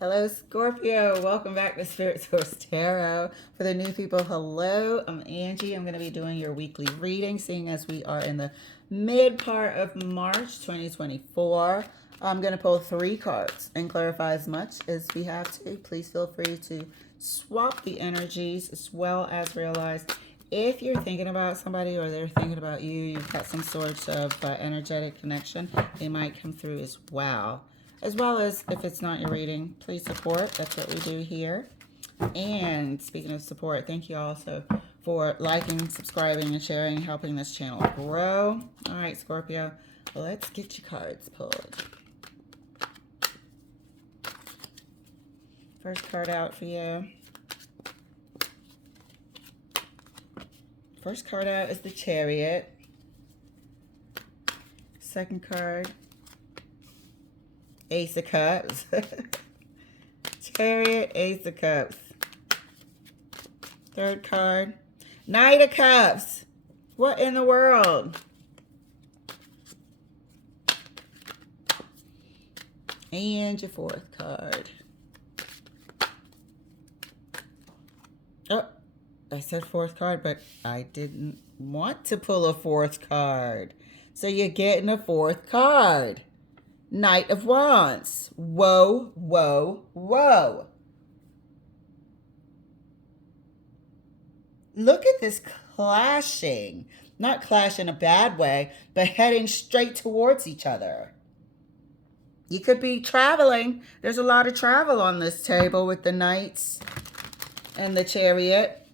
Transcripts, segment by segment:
Hello, Scorpio. Welcome back to Spirit Source Tarot. For the new people, hello. I'm Angie. I'm going to be doing your weekly reading, seeing as we are in the mid part of March 2024. I'm going to pull 3 cards and clarify as much as we have to. Please feel free to swap the energies as well as realize if you're thinking about somebody or they're thinking about you, you've got some sort of energetic connection, they might come through as well. As well as if it's not your reading, please support. That's what we do here. And speaking of support, thank you also for liking, subscribing, and sharing, helping this channel grow. All right, Scorpio, let's get your cards pulled. First card out for you. First card out is the Chariot. Second card, Ace of Cups. Chariot, Ace of Cups. Third card, Knight of Cups. What in the world? And your fourth card. Oh, I said fourth card, but I didn't want to pull a fourth card. So you're getting a fourth card. Knight of Wands. Whoa, whoa, whoa. Look at this clashing. Not clash in a bad way, but heading straight towards each other. You could be traveling. There's a lot of travel on this table with the Knights and the Chariot.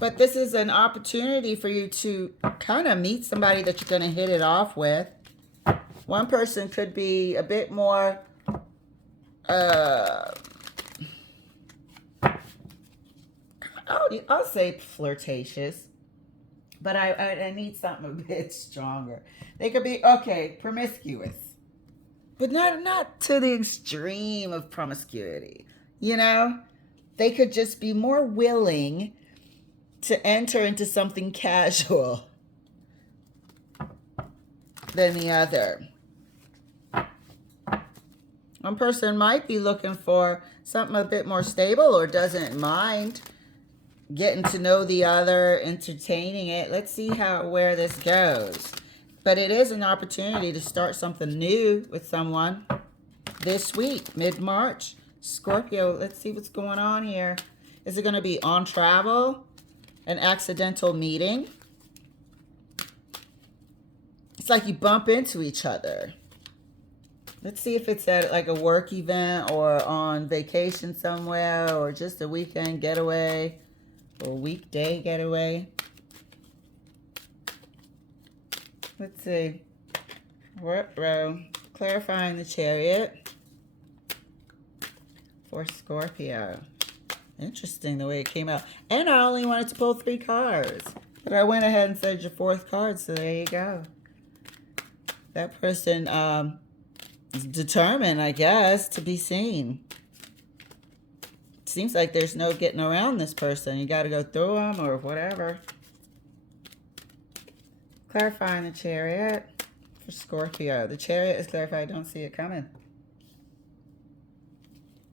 But this is an opportunity for you to kind of meet somebody that you're going to hit it off with. One person could be a bit more, I'll say flirtatious, but I need something a bit stronger. They could be, okay, promiscuous, but not to the extreme of promiscuity, you know? They could just be more willing to enter into something casual than the other. One person might be looking for something a bit more stable or doesn't mind getting to know the other, entertaining it. Let's see where this goes. But it is an opportunity to start something new with someone this week, mid-March. Scorpio, let's see what's going on here. Is it going to be on travel? An accidental meeting? It's like you bump into each other. Let's see if it's at like a work event or on vacation somewhere or just a weekend getaway or weekday getaway. Let's see. Row. Clarifying the Chariot for Scorpio. Interesting the way it came out. And I only wanted to pull 3 cards. But I went ahead and said your 4th card, so there you go. That person is determined, I guess, to be seen. Seems like there's no getting around this person. You got to go through them or whatever. Clarifying the Chariot for Scorpio. The Chariot is clarified. I don't see it coming.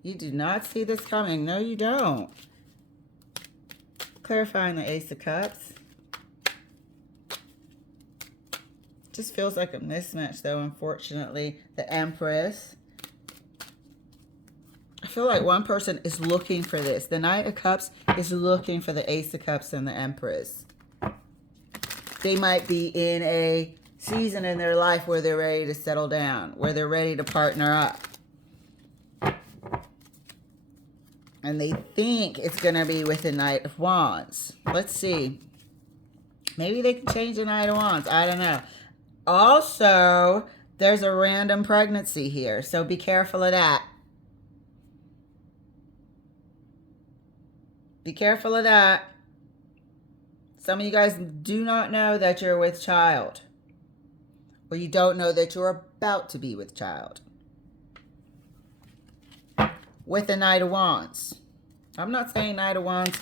You do not see this coming. No, you don't. Clarifying the Ace of Cups. Just feels like a mismatch, though, unfortunately. The Empress. I feel like one person is looking for this. The Knight of Cups is looking for the Ace of Cups and the Empress. They might be in a season in their life where they're ready to settle down, where they're ready to partner up. And they think it's going to be with the Knight of Wands. Let's see. Maybe they can change the Knight of Wands. I don't know. Also, there's a random pregnancy here, so be careful of that. Be careful of that. Some of you guys do not know that you're with child, or you don't know that you're about to be with child. With the Knight of Wands. I'm not saying Knight of Wands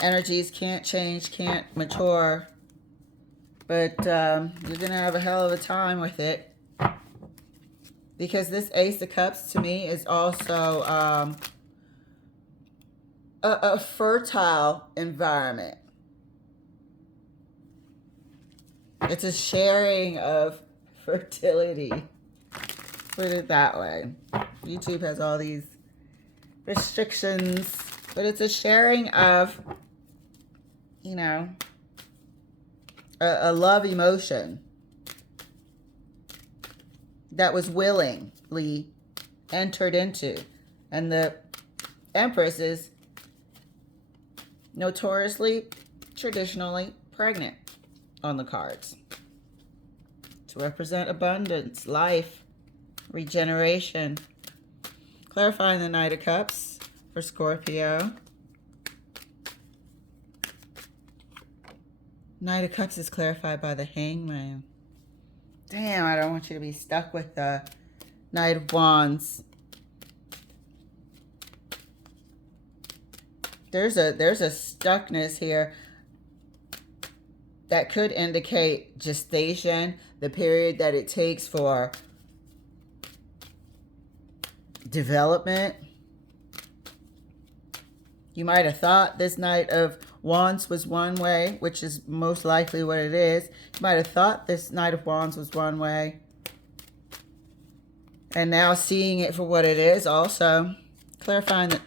energies can't change, can't mature, but you're going to have a hell of a time with it. Because this Ace of Cups to me is also a fertile environment. It's a sharing of fertility. Put it that way. YouTube has all these restrictions, but it's a sharing of, you know, a love emotion that was willingly entered into. And the Empress is notoriously, traditionally pregnant on the cards to represent abundance, life, regeneration. Clarifying the Knight of Cups for Scorpio. Knight of Cups is clarified by the Hangman. Damn, I don't want you to be stuck with the Knight of Wands. There's a stuckness here that could indicate gestation, the period that it takes for development. You might have thought this Knight of Wands was one way, which is most likely what it is. You might have thought this Knight of Wands was one way, and now seeing it for what it is also. Clarifying the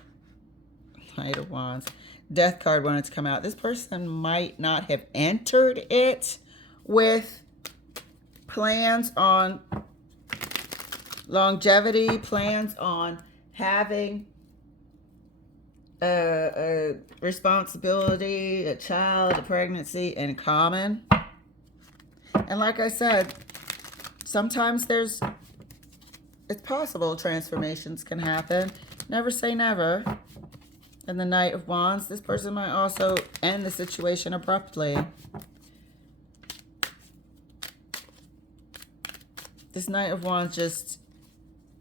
Knight of Wands. Death card wanted to come out. This person might not have entered it with plans on longevity, plans on having a responsibility, a child, a pregnancy in common. And like I said, sometimes it's possible transformations can happen. Never say never. And the Knight of Wands, this person might also end the situation abruptly. This Knight of Wands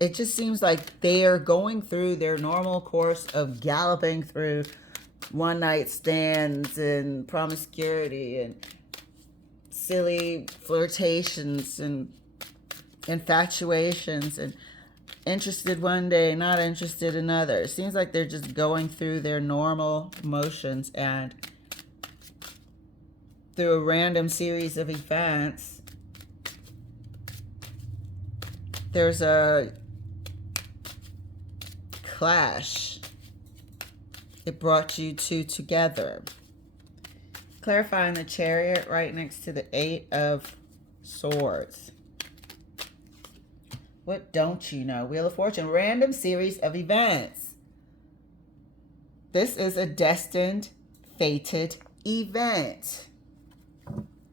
it just seems like they are going through their normal course of galloping through one-night stands and promiscuity and silly flirtations and infatuations and interested one day, not interested another. It seems like they're just going through their normal motions, and through a random series of events, there's a clash. It brought you two together. Clarifying the Chariot right next to the Eight of Swords. What don't you know? Wheel of Fortune. Random series of events. This is a destined, fated event.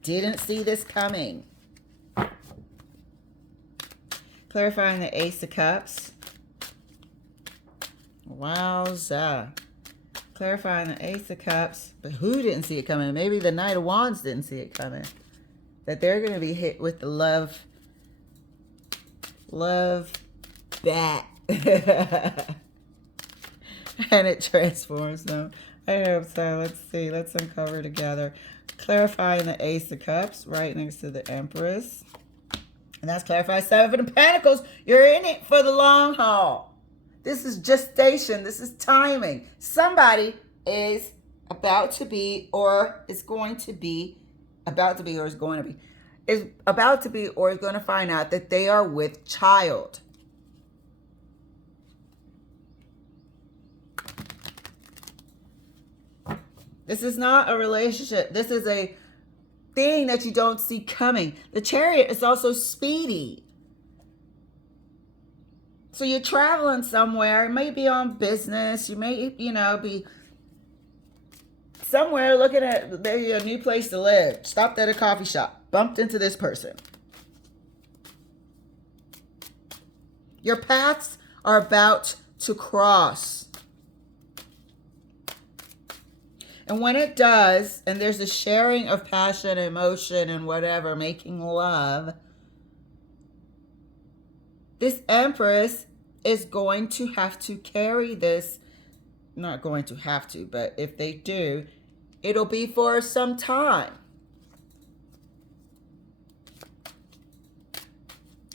Didn't see this coming. Clarifying the Ace of Cups. Wowza. Clarifying the Ace of Cups. But who didn't see it coming? Maybe the Knight of Wands didn't see it coming. That they're going to be hit with the love bat. And it transforms them. I hope so. Let's see. Let's uncover together. Clarifying the Ace of Cups right next to the Empress. And that's clarified Seven of Pentacles. You're in it for the long haul. This is gestation. This is timing. Somebody is about to be, or is going to be, about to be, or is going to be, is about to be, or is going to find out that they are with child. This is not a relationship. This is a thing that you don't see coming. The Chariot is also speedy. So you're traveling somewhere. It may be on business. You may, be somewhere looking at maybe a new place to live. Stopped at a coffee shop. Bumped into this person. Your paths are about to cross. And when it does, and there's a sharing of passion, emotion, and whatever, making love, this Empress is going to have to carry this. Not going to have to, but if they do, it'll be for some time.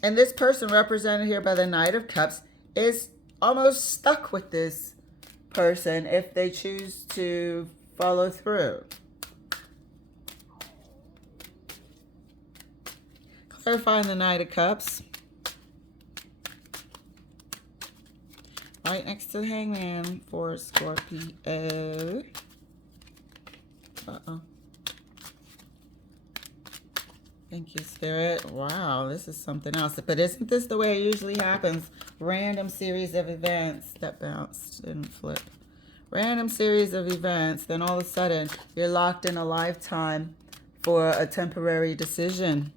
And this person represented here by the Knight of Cups is almost stuck with this person if they choose to follow through. Clarifying the Knight of Cups. Right next to the Hangman for Scorpio. Uh-oh. Thank you, Spirit. Wow, this is something else. But isn't this the way it usually happens? Random series of events that bounced and flip. Random series of events. Then all of a sudden, you're locked in a lifetime for a temporary decision.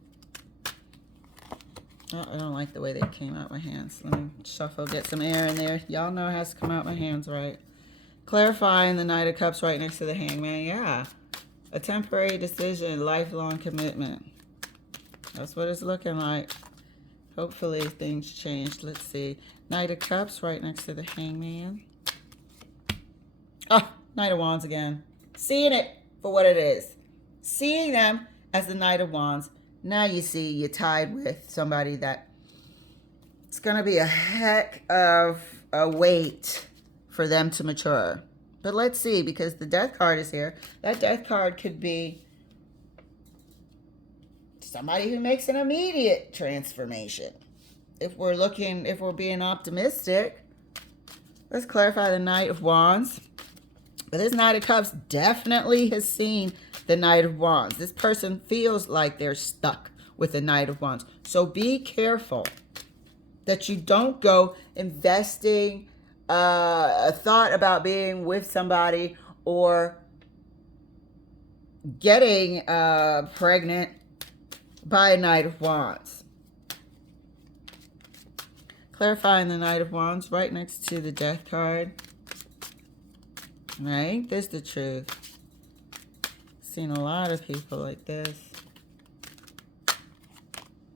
Oh, I don't like the way they came out my hands. Let me shuffle, get some air in there. Y'all know it has to come out my hands right. Clarifying the Knight of Cups right next to the Hangman. Yeah. A temporary decision, lifelong commitment. That's what it's looking like. Hopefully things changed. Let's see. Knight of Cups right next to the Hangman. Oh, Knight of Wands again. Seeing it for what it is. Seeing them as the Knight of Wands. Now you see you're tied with somebody that it's going to be a heck of a wait for them to mature. But let's see, because the Death card is here. That Death card could be somebody who makes an immediate transformation. If we're being optimistic, let's clarify the Knight of Wands. But this Knight of Cups definitely has seen the Knight of Wands. This person feels like they're stuck with the Knight of Wands. So be careful that you don't go investing a thought about being with somebody or getting pregnant by a Knight of Wands. Clarifying the Knight of Wands right next to the Death card. Right? This is the truth. Seen a lot of people like this.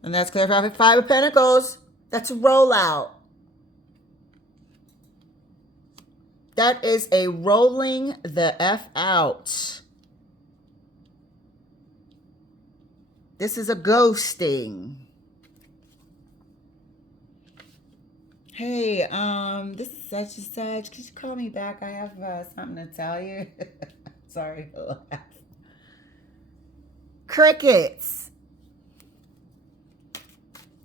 And that's clarifying Five of Pentacles. That's a rollout. That is a rolling the F out. This is a ghosting. Hey, this is such and such. Could you call me back? I have something to tell you. Sorry to laugh. Crickets.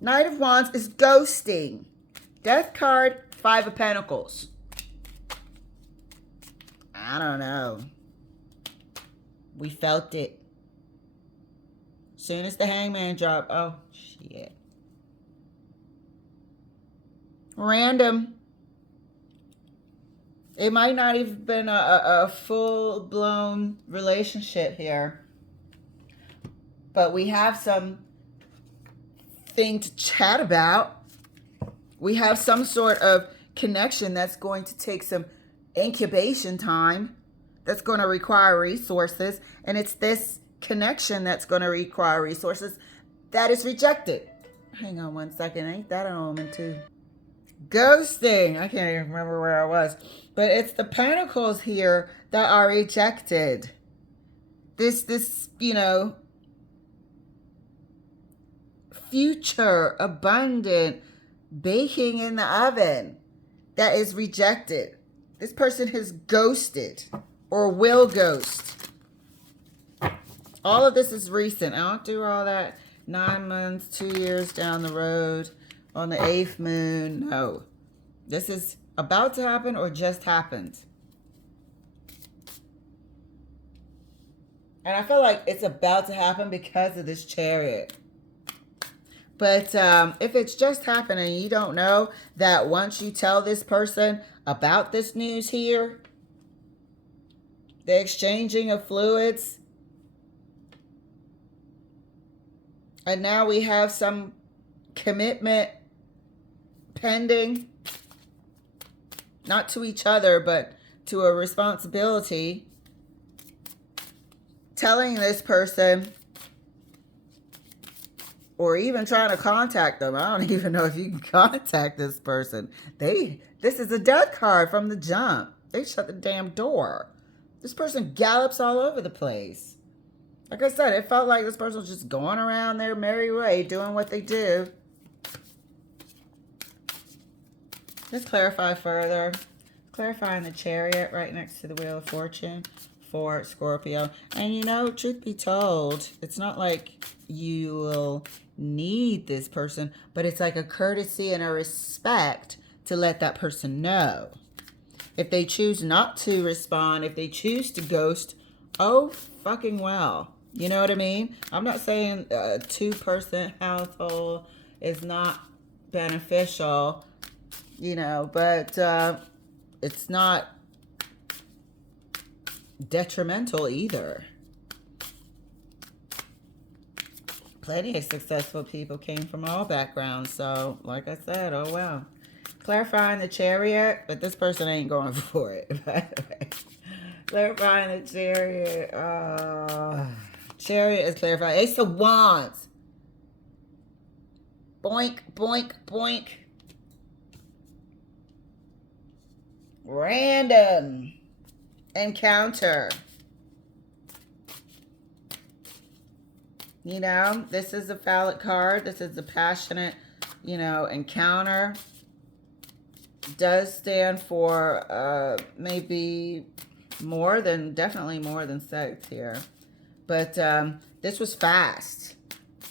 Knight of Wands is ghosting. Death card, Five of Pentacles. I don't know. We felt it. Soon as the Hangman dropped. Oh, shit. Random. It might not even been a full-blown relationship here. But we have some thing to chat about. We have some sort of connection that's going to take some incubation time. That's going to require resources. And it's this connection that's going to require resources that is rejected. Hang on one second. Ain't that an omen too? Ghosting. I can't even remember where I was. But it's the pentacles here that are rejected. This, you know, future, abundant, baking in the oven that is rejected. This person has ghosted or will ghost. All of this is recent. I don't do all that 9 months, 2 years down the road on the 8th moon. No. This is about to happen or just happened. And I feel like it's about to happen because of this Chariot. But if it's just happened and you don't know that once you tell this person about this news here, the exchanging of fluids, and now we have some commitment pending, not to each other, but to a responsibility, telling this person, or even trying to contact them. I don't even know if you can contact this person. This is a death card from the jump. They shut the damn door. This person gallops all over the place. Like I said, it felt like this person was just going around their merry way, doing what they do. Let's clarify further. Clarifying the Chariot right next to the Wheel of Fortune for Scorpio. And you know, truth be told, it's not like you will need this person, but it's like a courtesy and a respect to let that person know. If they choose not to respond, if they choose to ghost, oh fucking well. You know what I mean? I'm not saying a two-person household is not beneficial, you know, but it's not detrimental either. Plenty of successful people came from all backgrounds. So, like I said, oh wow. Clarifying the Chariot, but this person ain't going for it, by the way. Clarifying the Chariot. Chariot is clarified. Ace of Wands. Boink, boink, boink. Random encounter. You know, this is a phallic card. This is a passionate, you know, encounter. Does stand for maybe more than, definitely more than sex here. But this was fast.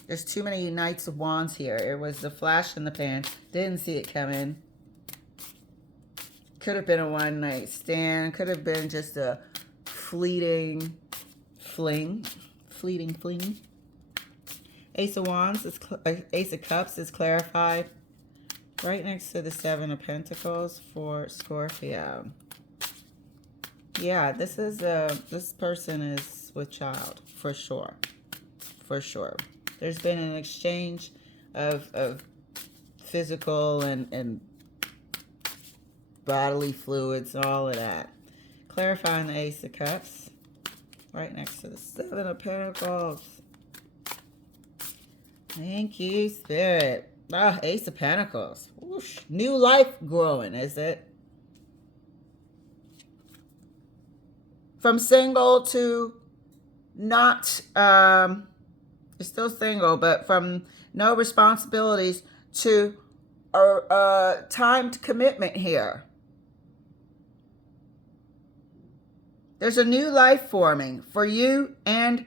There's too many Knights of Wands here. It was the flash in the pan. Didn't see it coming. Could have been a one-night stand. Could have been just a fleeting fling. Fleeting fling. Ace of Wands, Ace of Cups is clarified. Right next to the Seven of Pentacles for Scorpio. Yeah, this person is with child, for sure. For sure. There's been an exchange of physical and bodily fluids, all of that. Clarifying the Ace of Cups. Right next to the Seven of Pentacles. Thank you, Spirit. Ah, Ace of Pentacles. Whoosh. New life growing, is it? From single to not, you're still single, but from no responsibilities to timed commitment here. There's a new life forming for you and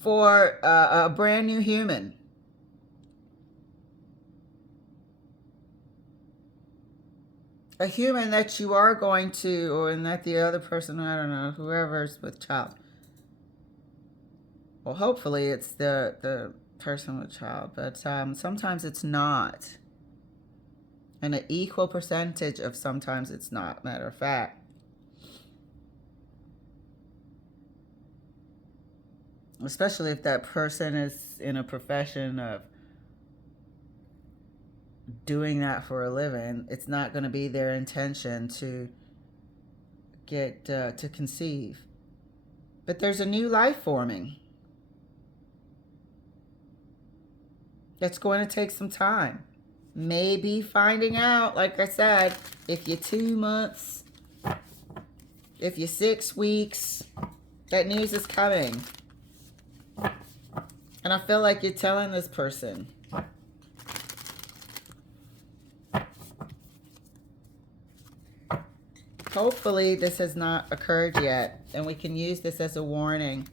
for a brand new human. A human that you are going to, or that the other person, I don't know, whoever's with child. Well, hopefully it's the person with child, but sometimes it's not. And an equal percentage of sometimes it's not, matter of fact. Especially if that person is in a profession of doing that for a living, it's not going to be their intention to get to conceive. But there's a new life forming. That's going to take some time. Maybe finding out, like I said, if you're 2 months, if you're 6 weeks, that news is coming. And I feel like you're telling this person. Hopefully this has not occurred yet, and we can use this as a warning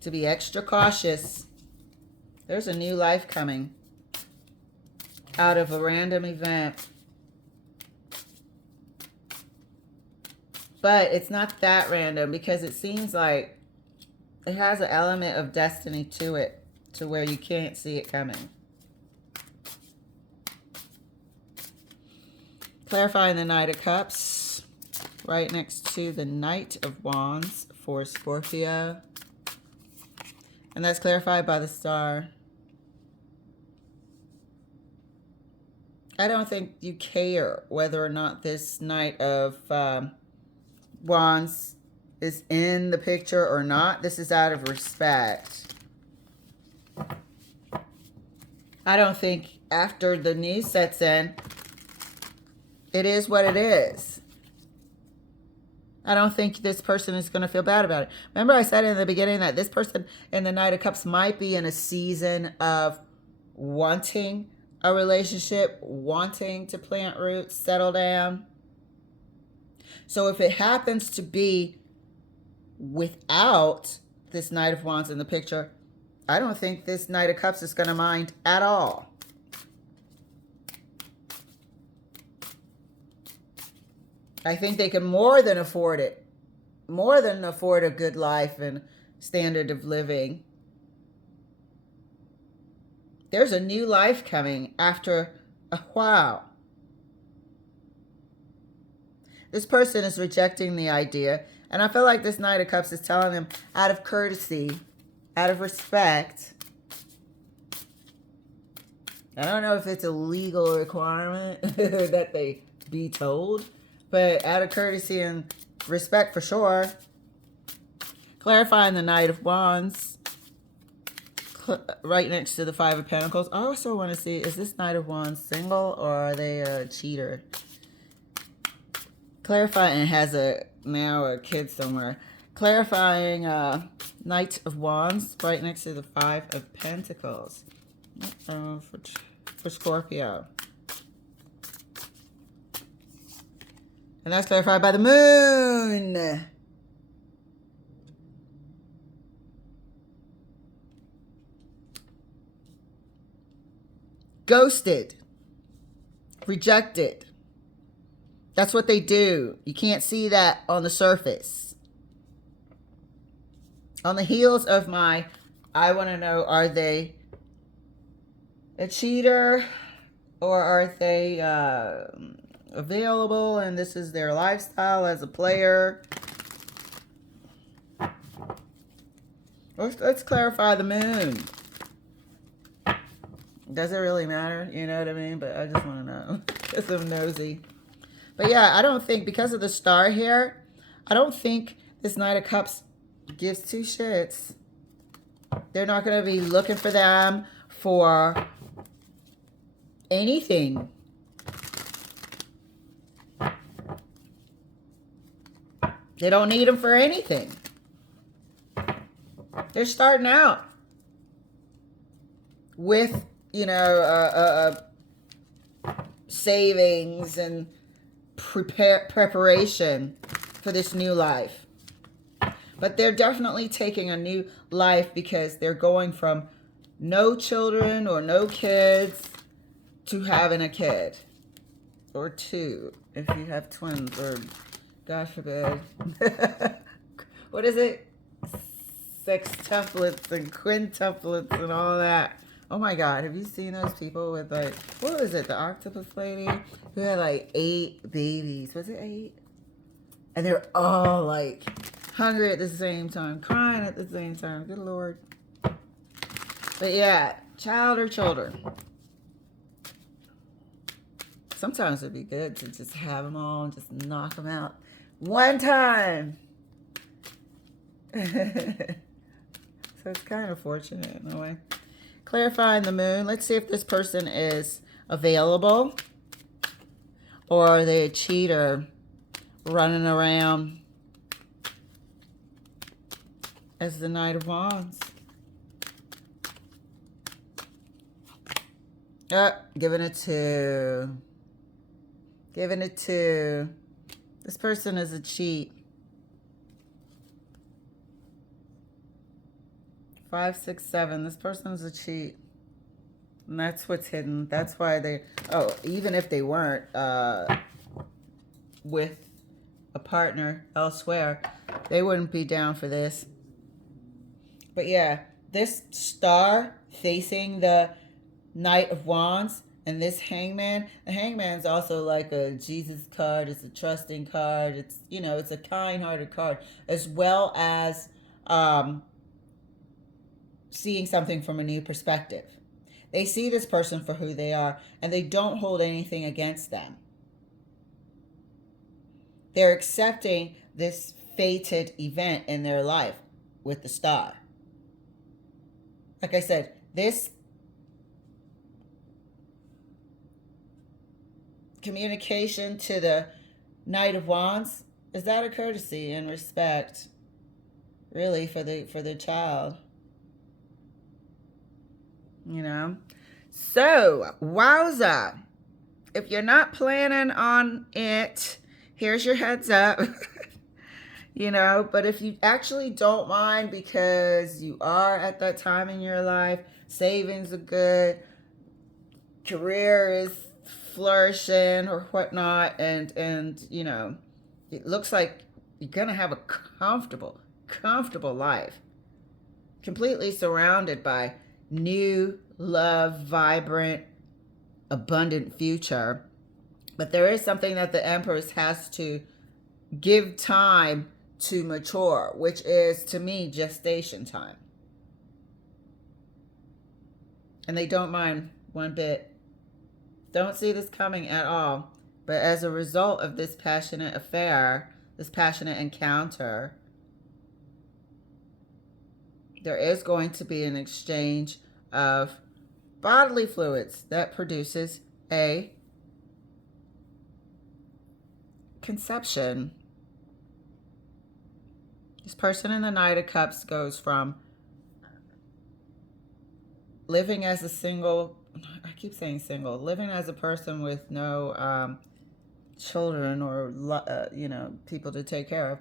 to be extra cautious. There's a new life coming out of a random event. But it's not that random, because it seems like it has an element of destiny to it, to where you can't see it coming. Clarifying the Knight of Cups right next to the Knight of Wands for Scorpio. And that's clarified by the star. I don't think you care whether or not this Knight of Wands is in the picture or not. This is out of respect. I don't think after the news sets in, it is what it is. I don't think this person is going to feel bad about it. Remember I said in the beginning that this person in the Knight of Cups might be in a season of wanting a relationship, wanting to plant roots, settle down. So if it happens to be without this Knight of Wands in the picture, I don't think this Knight of Cups is going to mind at all. I think they can more than afford it. More than afford a good life and standard of living. There's a new life coming after a while. This person is rejecting the idea. And I feel like this Knight of Cups is telling them, out of courtesy, out of respect. I don't know if it's a legal requirement that they be told. But out of courtesy and respect for sure. Clarifying the Knight of Wands. Right next to the Five of Pentacles. I also want to see, is this Knight of Wands single or are they a cheater? Clarifying, and has now a kid somewhere. Clarifying Knight of Wands right next to the Five of Pentacles. For Scorpio. And that's clarified by the moon. Ghosted. Rejected. That's what they do. You can't see that on the surface. On the heels of my, I want to know, are they a cheater or are they available and this is their lifestyle as a player? Let's clarify the moon. Does it really matter? You know what I mean? But I just want to know because I'm nosy. But yeah, I don't think, because of the star here, I don't think this Knight of Cups gives two shits. They're not going to be looking for them for anything. They don't need them for anything. They're starting out with, you know, savings and preparation for this new life. But they're definitely taking a new life because they're going from no children or no kids to having a kid. Or two, if you have twins, or God forbid. What is it? Sextuplets and quintuplets and all that. Oh my God, have you seen those people with like, what was it, the octopus lady who had like 8 babies? Was it 8? And they're all like hungry at the same time, crying at the same time. Good Lord. But yeah, child or children. Sometimes it'd be good to just have them all and just knock them out one time. So it's kind of fortunate in a way. Clarifying the moon. Let's see if this person is available. Or are they a cheater running around as the Knight of Wands? Giving it 2. Giving it 2. This person is a cheat. 5, 6, 7. This person's a cheat. And that's what's hidden. That's why they... Oh, even if they weren't with a partner elsewhere, they wouldn't be down for this. But yeah, this star facing the Knight of Wands and this Hangman. The Hangman's also like a Jesus card. It's a trusting card. It's, you know, it's a kind-hearted card. As well as... seeing something from a new perspective. They see this person for who they are, and they don't hold anything against them. They're accepting this fated event in their life with the star. Like I said, this communication to the Knight of Wands is out of courtesy and respect, really, for the child. You know, So, wowza. If you're not planning on it, here's your heads up. But if you actually don't mind because you are at that time in your life, savings are good, career is flourishing or whatnot, and it looks like you're gonna have a comfortable life, completely surrounded by new, love, vibrant, abundant future. But there is something that the Empress has to give time to mature, which is, to me, gestation time. And they don't mind one bit. Don't see this coming at all. But as a result of this passionate affair, this passionate encounter, there is going to be an exchange of bodily fluids that produces a conception. This person in the Knight of Cups goes from living as a single, I keep saying single, living as a person with no children or people to take care of,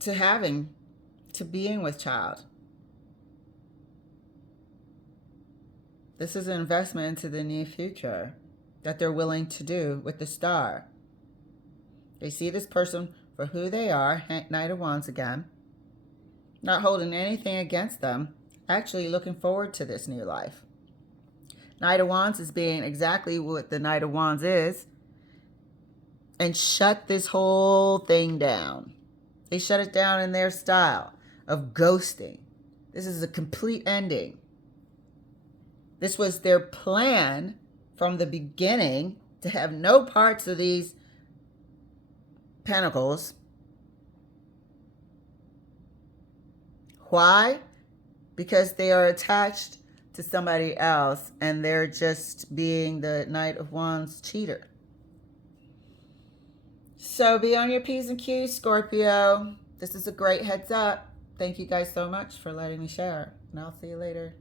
to being with child. This is an investment into the near future that they're willing to do with the Star. They see this person for who they are, Knight of Wands again, not holding anything against them, actually looking forward to this new life. Knight of Wands is being exactly what the Knight of Wands is, and shut this whole thing down. They shut it down in their style of ghosting. This is a complete ending. This was their plan from the beginning, to have no parts of these pentacles. Why? Because they are attached to somebody else and they're just being the Knight of Wands cheater. So be on your P's and Q's, Scorpio. This is a great heads up. Thank you guys so much for letting me share, and I'll see you later.